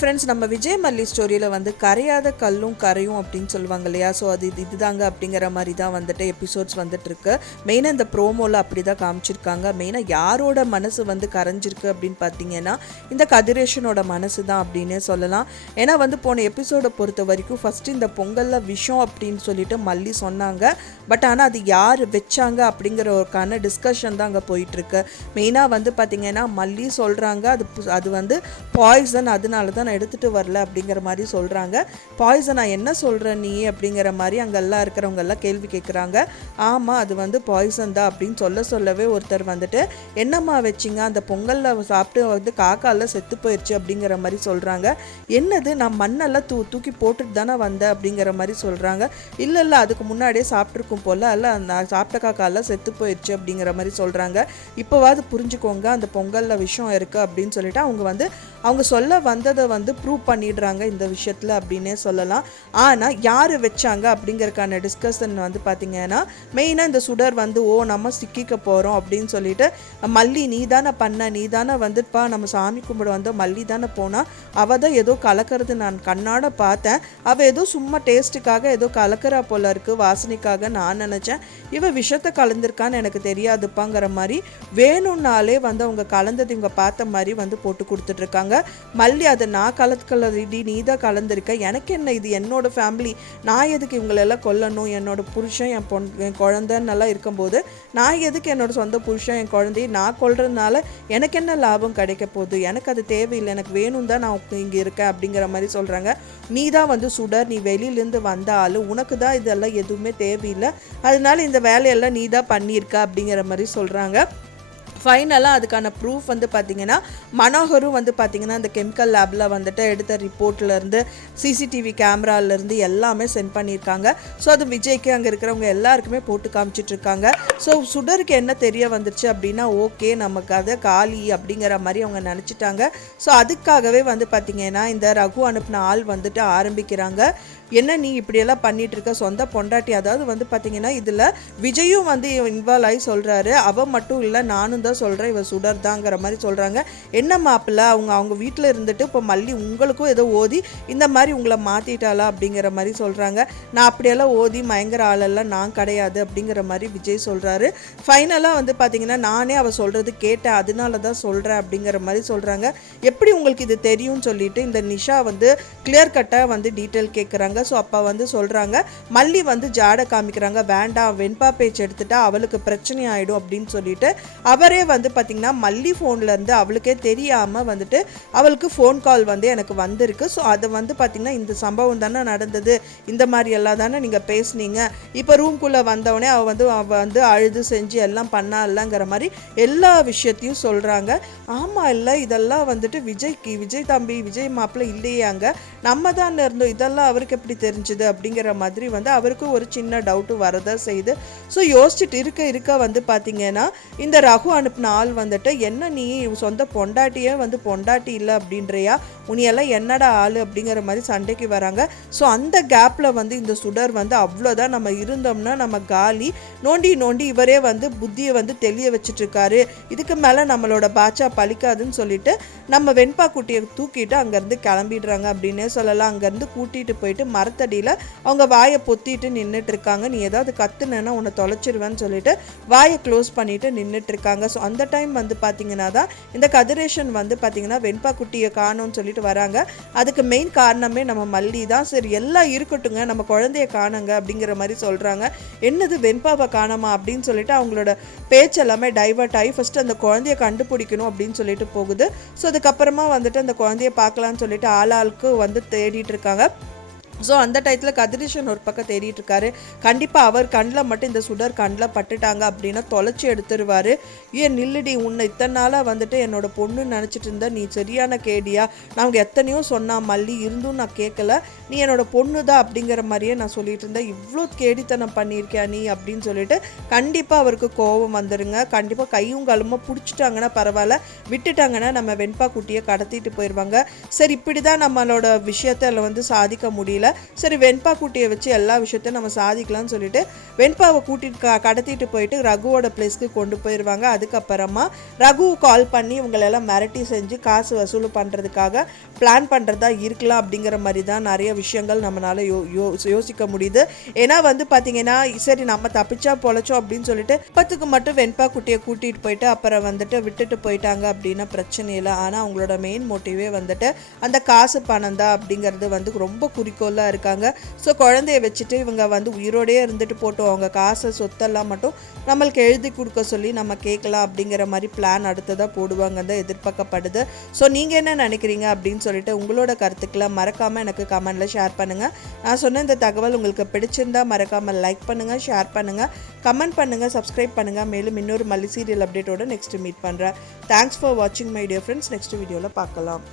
Friends, நம்ம விஜய் மல்லி ஸ்டோரியில் வந்து கரையாத கல்லும் கரையும் அப்படின்னு சொல்லுவாங்க இல்லையா? ஸோ அது இதுதாங்க அப்படிங்கிற மாதிரி தான் வந்துட்டு எபிசோட்ஸ் வந்துட்டுருக்கு. மெயினாக இந்த ப்ரோமோவில் அப்படி தான் காமிச்சிருக்காங்க. மெயினாக யாரோட மனசு வந்து கரைஞ்சிருக்கு அப்படின்னு பார்த்தீங்கன்னா இந்த கதிரேஷனோட மனசு தான் அப்படின்னே சொல்லலாம். ஏன்னா வந்து போன எபிசோடை பொறுத்த வரைக்கும் ஃபஸ்ட்டு இந்த பொங்கலில் விஷம் அப்படின்னு சொல்லிட்டு மல்லி சொன்னாங்க. பட் ஆனால் அது யார் வச்சாங்க அப்படிங்கிற ஒருக்கான டிஸ்கஷன் தான் அங்கே போயிட்டுருக்கு. மெயினாக வந்து பார்த்திங்கன்னா மல்லி சொல்கிறாங்க அது வந்து பாய்சன், அதனால தான் நான் எடுத்துகிட்டு வரல அப்படிங்கிற மாதிரி சொல்கிறாங்க. பாய்சன் நான் என்ன சொல்கிறேன் நீ அப்படிங்கிற மாதிரி அங்கெல்லாம் இருக்கிறவங்க எல்லாம் கேள்வி கேட்குறாங்க. ஆமாம், அது வந்து பாய்சன் தான் அப்படின்னு சொல்லவே ஒருத்தர் வந்துட்டு என்னம்மா வச்சிங்க, அந்த பொங்கலில் சாப்பிட்டு வந்து காக்காலாம் செத்து போயிடுச்சு அப்படிங்கிற மாதிரி சொல்கிறாங்க. என்னது, நான் மண்ணெல்லாம் தூக்கி போட்டுட்டு தானே வந்தேன் அப்படிங்கிற மாதிரி சொல்கிறாங்க. இல்லை அதுக்கு முன்னாடியே சாப்பிட்ருக்கும் போல், அல்ல நான் சாப்பிட்ட காக்காலாம் செத்து போயிடுச்சு அப்படிங்கிற மாதிரி சொல்கிறாங்க. இப்போவாது புரிஞ்சுக்கோங்க, அந்த பொங்கலில் விஷயம் இருக்குது அப்படின்னு சொல்லிட்டு அவங்க சொல்ல வந்ததை வந்து ப்ரூவ் பண்ணிடுறாங்க இந்த விஷயத்தில் அப்படின்னே சொல்லலாம். ஆனால் யார் வச்சாங்க அப்படிங்கிறதுக்கான டிஸ்கஷன் வந்து பார்த்திங்கன்னா மெயினாக இந்த சுடர் வந்து நம்ம சிக்கிக்க போகிறோம் அப்படின்னு சொல்லிட்டு மல்லி நீ தானே வந்துப்பா நம்ம சாமி கும்பிட வந்தோம், மல்லி தானே போனால் அவள் தான் ஏதோ கலக்கிறது நான் கண்ணாட பார்த்தேன், அவள் ஏதோ சும்மா டேஸ்ட்டுக்காக ஏதோ கலக்கிறா போல இருக்குது, வாசனைக்காக நான் நினச்சேன், இவள் விஷத்தை கலந்துருக்கான்னு எனக்கு தெரியாதுப்பாங்கிற மாதிரி வேணும்னாலே வந்து அவங்க கலந்தது இவங்க பார்த்த மாதிரி வந்து போட்டு கொடுத்துட்ருக்காங்க. மல்லி அதை நான் கலந்துக்கலடி, நீ தான் கலந்துருக்க, எனக்கு என்ன, இது என்னோட ஃபேமிலி, நான் எதுக்கு இவங்களெல்லாம் கொல்லணும், என்னோட புருஷன் என் குழந்தைன்னெல்லாம் இருக்கும்போது நான் எதுக்கு என்னோட சொந்த புருஷன் என் குழந்தைய நான் கொல்றதுனால எனக்கு என்ன லாபம் கிடைக்க போகுது, எனக்கு அது தேவையில்லை, எனக்கு வேணும் தான் நான் இங்கே இருக்கேன் அப்படிங்கிற மாதிரி சொல்கிறாங்க. நீ தான் வந்து சுடர், நீ வெளியிலேருந்து வந்த ஆள், உனக்கு தான் இதெல்லாம் எதுவுமே தேவையில்லை, அதனால இந்த வேலையெல்லாம் நீ தான் பண்ணியிருக்க அப்படிங்கிற மாதிரி சொல்கிறாங்க. ஃபைனலாக அதுக்கான ப்ரூஃப் வந்து பார்த்திங்கன்னா மனோகரும் வந்து பார்த்திங்கன்னா அந்த கெமிக்கல் லேபில் வந்துட்டு எடுத்த ரிப்போர்ட்லேருந்து சிசிடிவி கேமராலேருந்து எல்லாமே சென்ட் பண்ணியிருக்காங்க. ஸோ அது விஜய்க்கு அங்கே இருக்கிறவங்க எல்லாருக்குமே போட்டு காமிச்சிட்ருக்காங்க. ஸோ சுடருக்கு என்ன தெரிய வந்துருச்சு அப்படின்னா ஓகே நமக்கு அதை காலி அப்படிங்கிற மாதிரி அவங்க நினச்சிட்டாங்க. ஸோ அதுக்காகவே வந்து பார்த்திங்கன்னா இந்த ரகு அனுப்பின ஆள் வந்துட்டு ஆரம்பிக்கிறாங்க. என்ன நீ இப்படியெல்லாம் பண்ணிகிட்ருக்க, சொந்த பொண்டாட்டி, அதாவது வந்து பார்த்திங்கன்னா இதில் விஜயும் வந்து இன்வால்வ் ஆகி சொல்கிறாரு, அவள் மட்டும் இல்லை நானும் தான் சொல்கிறேன், இவள் சுடர் தாங்கிற மாதிரி சொல்கிறாங்க. என்ன மாப்பிள்ள, அவங்க வீட்டில் இருந்துட்டு இப்போ மல்லி உங்களுக்கும் ஏதோ ஓதி இந்த மாதிரி உங்களை மாற்றிட்டாளா அப்படிங்கிற மாதிரி சொல்கிறாங்க. நான் அப்படியெல்லாம் ஓதி மயங்கர ஆளெல்லாம் நான் கிடையாது அப்படிங்கிற மாதிரி விஜய் சொல்கிறாரு. ஃபைனலாக வந்து பார்த்திங்கன்னா நானே அவள் சொல்கிறது கேட்டேன், அதனால தான் சொல்கிறேன் அப்படிங்கிற மாதிரி சொல்கிறாங்க. எப்படி உங்களுக்கு இது தெரியும்னு சொல்லிட்டு இந்த நிஷா வந்து கிளியர் கட்டாக வந்து டீட்டெயில் கேட்குறாங்க. ஸோ அப்போ வந்து சொல்கிறாங்க, மல்லி வந்து ஜாடை காமிக்கிறாங்க, வேண்டாம் வெண்பா பேச்சு எடுத்துட்டா அவளுக்கு பிரச்சனை ஆகிடும் அப்படின்னு சொல்லிட்டு அவரே வந்து பார்த்திங்கன்னா மல்லி ஃபோன்லேருந்து அவளுக்கே தெரியாமல் வந்துட்டு அவளுக்கு ஃபோன் கால் வந்து எனக்கு வந்திருக்கு. ஸோ அதை வந்து பார்த்திங்கன்னா இந்த சம்பவம் தானே நடந்தது, இந்த மாதிரி எல்லாம் தானே நீங்கள் பேசுனீங்க, இப்போ ரூம்குள்ளே வந்தவொடனே அவள் வந்து அழுது செஞ்சு எல்லாம் பண்ணாலங்கிற மாதிரி எல்லா விஷயத்தையும் சொல்கிறாங்க. ஆமாம், இல்லை இதெல்லாம் வந்துட்டு விஜய் தம்பி விஜய் மாப்பிள்ளை இல்லையாங்க, நம்ம தான் இருந்தோம், இதெல்லாம் அவருக்கு எப்படி தெரிஞ்சுது அப்படிங்கிற மாதிரி வந்து அவருக்கு ஒரு சின்ன டவுட்டு வரதான் செய்யுது. ஸோ யோசிச்சுட்டு இருக்க வந்து பார்த்திங்கன்னா இந்த ரகு அனுப்பின ஆள் வந்துட்டு என்ன நீ சொந்த பொண்டாட்டியே வந்து பொண்டாட்டி இல்லை அப்படின்றியா, உனியெல்லாம் என்னடா ஆள் அப்படிங்கிற மாதிரி சண்டைக்கு வராங்க. ஸோ அந்த கேப்பில் வந்து இந்த சுடர் வந்து அவ்வளோதான், நம்ம இருந்தோம்னா நம்ம காலி, நோண்டி இவரே வந்து புத்தியை வந்து தெளிய வச்சுட்ருக்காரு, இதுக்கு மேலே நம்மளோட பாச்சா பழிக்காதுன்னு சொல்லிட்டு நம்ம வெண்பா குட்டியை தூக்கிட்டு அங்கேருந்து கிளம்பிடுறாங்க அப்படின்னே சொல்லலாம். அங்கேருந்து கூட்டிகிட்டு போயிட்டு மரத்தடியில் அவங்க வாயை பொத்திட்டு நின்றுட்டு இருக்காங்க. நீ ஏதாவது கத்துனேன்னா உன்னை தொலைச்சிருவேன்னு சொல்லிட்டு வாயை க்ளோஸ் பண்ணிட்டு நின்றுட்டு இருக்காங்க. ஸோ அந்த டைம் வந்து பார்த்திங்கன்னா தான் இந்த கதிரேஷன் வந்து பார்த்திங்கன்னா வெண்பா குட்டியை காணோன்னு சொல்லிட்டு வராங்க. அதுக்கு மெயின் காரணமே நம்ம மல்லி தான். சரி எல்லாம் இருக்கட்டுங்க, நம்ம குழந்தைய காணுங்க அப்படிங்கிற மாதிரி சொல்கிறாங்க. என்னது வெண்பாவை காணாமா அப்படின்னு சொல்லிட்டு அவங்களோட பேச்சு எல்லாமே டைவர்ட் ஆகி ஃபஸ்ட்டு அந்த குழந்தைய கண்டுபிடிக்கணும் அப்படின்னு சொல்லிட்டு போகுது. ஸோ அதுக்கப்புறமா வந்துட்டு அந்த குழந்தைய பார்க்கலான்னு சொல்லிட்டு ஆளாளுக்கு வந்து தேடிட்டு இருக்காங்க. ஸோ அந்த டயத்தில் கதிரேஷன் ஒரு பக்கம் தேடிட்டு இருக்காரு. கண்டிப்பாக அவர் கண்ணில் மட்டும் இந்த சுடர் கண்ணில் பட்டுட்டாங்க அப்படின்னா தொலைச்சி எடுத்துருவார். ஏன் நில்லுடி, உன்னை இத்தனை நாளாக வந்துட்டு என்னோட பொண்ணு நினச்சிட்டு இருந்தா, நீ சரியான கேடியா, நான் அவங்க எத்தனையோ சொன்னா மல்லி இருந்தும் நான் கேட்கல, நீ என்னோட பொண்ணு தான் அப்படிங்கிற மாதிரியே நான் சொல்லிட்டு இருந்தேன், இவ்வளோ கேடித்தனம் பண்ணியிருக்கியா நீ அப்படின்னு சொல்லிட்டு கண்டிப்பாக அவருக்கு கோபம் வந்துடுங்க. கண்டிப்பாக கையும் காலமாக பிடிச்சிட்டாங்கன்னா பரவாயில்ல, விட்டுட்டாங்கன்னா நம்ம வெண்பா குட்டியை கடத்திட்டு போயிடுவாங்க. சரி இப்படி தான் நம்மளோட விஷயத்தை வந்து சாதிக்க முடியல, சரி வெண்பா குட்டியை வச்சு எல்லா விஷயத்தையும் நம்ம சாதிக்கலாம்னு சொல்லிட்டு வெண்பாவை கூட்டிட்டு கடத்திட்டு போயிட்டு ரகுவோட பிளேஸ்க்கு கொண்டு போயிடுவாங்க. அதுக்கப்புறமா ரகு கால் பண்ணி இவங்களெல்லாம் மிரட்டி செஞ்சு காசு வசூல் பண்ணுறதுக்காக பிளான் பண்ணுறதா இருக்கலாம் அப்படிங்கிற மாதிரி தான் நிறைய விஷயங்கள் நம்மளால யோசிக்க முடியுது. ஏன்னா வந்து பார்த்தீங்கன்னா சரி நம்ம தப்பிச்சா பொழைச்சோம் அப்படின்னு சொல்லிட்டு பத்துக்கு மட்டும் வெண்பா குட்டியை கூட்டிகிட்டு போயிட்டு அப்புறம் வந்துட்டு விட்டுட்டு போயிட்டாங்க அப்படின்னா பிரச்சனை இல்லை. ஆனால் அவங்களோட மெயின் மோட்டிவே வந்துட்டு அந்த காசு பணம் தான் அப்படிங்கிறது வந்து ரொம்ப குறிக்கோளாக இருக்காங்க. ஸோ குழந்தைய வச்சுட்டு இவங்க வந்து உயிரோடையே இருந்துட்டு போட்டோம், அவங்க காசை சொத்தெல்லாம் மட்டும் நம்மளுக்கு எழுதி கொடுக்க சொல்லி நம்ம கேட்கலாம் அப்படிங்கிற மாதிரி பிளான் அடுத்ததாக போடுவாங்க தான் எதிர்பார்க்கப்படுது. ஸோ நீங்கள் என்ன நினைக்கிறீங்க அப்படின்னு சொல்லிட்டு உங்களோட கருத்துக்களை மறக்காமல் எனக்கு கமெண்டில் ஷேர் பண்ணுங்கள். நான் சொன்ன இந்த தகவல் உங்களுக்கு பிடிச்சிருந்தா மறக்காமல் லைக் பண்ணுங்கள், ஷேர் பண்ணுங்கள், கமெண்ட் பண்ணுங்கள், சப்ஸ்கிரைப் பண்ணுங்கள். மேலும் இன்னொரு மல்லி சீரியல் அப்டேட்டோட நெக்ஸ்ட் மீட் பண்ணுறேன். தேங்க்ஸ் ஃபார் வாட்சிங் மை டியர் ஃப்ரெண்ட்ஸ். நெக்ஸ்ட் வீடியோவில் பார்க்கலாம்.